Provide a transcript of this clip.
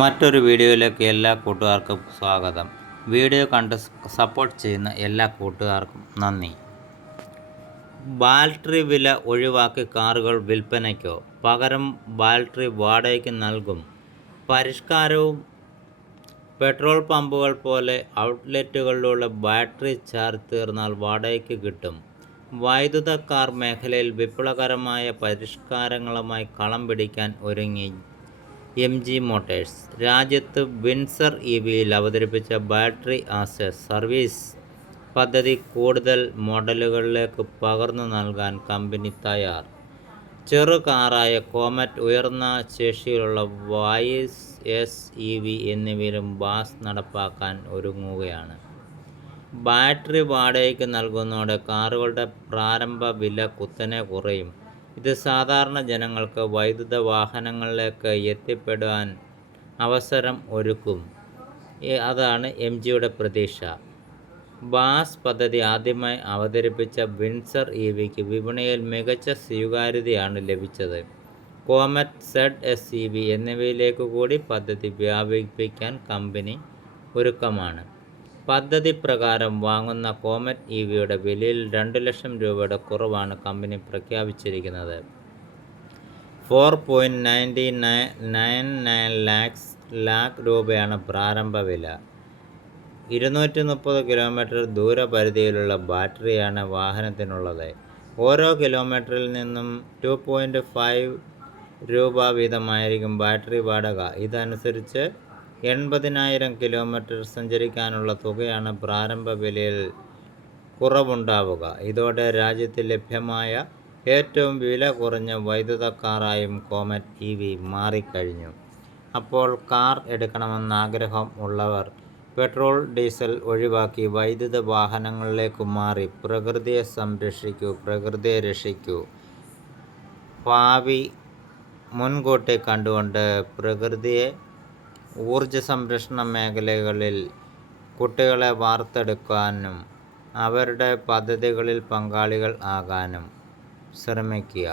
മറ്റൊരു വീഡിയോയിലേക്ക് എല്ലാ കൂട്ടുകാർക്കും സ്വാഗതം. വീഡിയോ കണ്ട് സപ്പോർട്ട് ചെയ്യുന്ന എല്ലാ കൂട്ടുകാർക്കും നന്ദി. ബാറ്ററി വില ഒഴിവാക്കി കാറുകൾ വിൽപ്പനയ്ക്കോ? പകരം ബാറ്ററി വാടകയ്ക്ക് നൽകും. പരിഷ്കാരവും പെട്രോൾ പമ്പുകൾ പോലെ ഔട്ട്ലെറ്റുകളിലുള്ള ബാറ്ററി ചാർജ് തീർന്നാൽ വാടകയ്ക്ക് കിട്ടും. വൈദ്യുത കാർ മേഖലയിൽ വിപ്ലവകരമായ പരിഷ്കാരങ്ങളുമായി കളം പിടിക്കാൻ ഒരുങ്ങി എം ജി മോട്ടേഴ്സ്. രാജ്യത്ത് വിൻസർ ഇ വിയിൽ അവതരിപ്പിച്ച ബാറ്ററി ആസ് എ സർവീസ് പദ്ധതി കൂടുതൽ മോഡലുകളിലേക്ക് പകർന്നു നൽകാൻ കമ്പനി തയ്യാർ. ചെറു കാറായ കോമറ്റ് ഉയർന്ന ശേഷിയിലുള്ള വായിസ് എസ് ഇ വി എന്നിവയിലും ബാസ് നടപ്പാക്കാൻ ഒരുങ്ങുകയാണ്. ബാറ്ററി വാടകയ്ക്ക് നൽകുന്നതോടെ കാറുകളുടെ പ്രാരംഭ വില കുത്തനെ കുറയും. ഇത് സാധാരണ ജനങ്ങൾക്ക് വൈദ്യുത വാഹനങ്ങളിലേക്ക് എത്തിപ്പെടാൻ അവസരം ഒരുക്കും. അതാണ് എം ജിയുടെ പ്രതീക്ഷ. ബാസ് പദ്ധതി ആദ്യമായി അവതരിപ്പിച്ച വിൻസർ ഇ വിക്ക് വിപണിയിൽ മികച്ച സ്വീകാര്യതയാണ് ലഭിച്ചത്. Comet Z S E V എന്നിവയിലേക്ക് കൂടി പദ്ധതി വ്യാപിപ്പിക്കാൻ കമ്പനി ഒരുക്കമാണ്. പദ്ധതി പ്രകാരം വാങ്ങുന്ന കോമറ്റ് ഇ വിയുടെ വിലയിൽ രണ്ട് ലക്ഷം രൂപയുടെ കുറവാണ് കമ്പനി പ്രഖ്യാപിച്ചിരിക്കുന്നത്. Four point ninety nine nine nine lakhs lakh രൂപയാണ് പ്രാരംഭ വില. ഇരുന്നൂറ്റി മുപ്പത് കിലോമീറ്റർ ദൂരപരിധിയിലുള്ള ബാറ്ററിയാണ് വാഹനത്തിനുള്ളത്. ഓരോ കിലോമീറ്ററിൽ നിന്നും ടു പോയിന്റ് ഫൈവ് രൂപ വീതമായിരിക്കും ബാറ്ററി വാടക. ഇതനുസരിച്ച് എൺപതിനായിരം കിലോമീറ്റർ സഞ്ചരിക്കാനുള്ള തുകയാണ് പ്രാരംഭ വിലയിൽ കുറവുണ്ടാവുക. ഇതോടെ രാജ്യത്ത് ലഭ്യമായ ഏറ്റവും വില കുറഞ്ഞ വൈദ്യുത കാറായും കോമറ്റ് ഇ വി മാറിക്കഴിഞ്ഞു. അപ്പോൾ കാർ എടുക്കണമെന്ന ആഗ്രഹം ഉള്ളവർ പെട്രോൾ ഡീസൽ ഒഴിവാക്കി വൈദ്യുത വാഹനങ്ങളിലേക്ക് മാറി പ്രകൃതിയെ സംരക്ഷിക്കൂ പ്രകൃതിയെ രക്ഷിക്കൂ. ഭാവി മുൻകൂട്ടി കണ്ടുകൊണ്ട് പ്രകൃതിയെ ഊർജ സംരക്ഷണ മേഖലകളിൽ കുട്ടികളെ വാർത്തെടുക്കാനും അവരുടെ പദ്ധതികളിൽ പങ്കാളികൾ ആകാനും ശ്രമിക്കുക.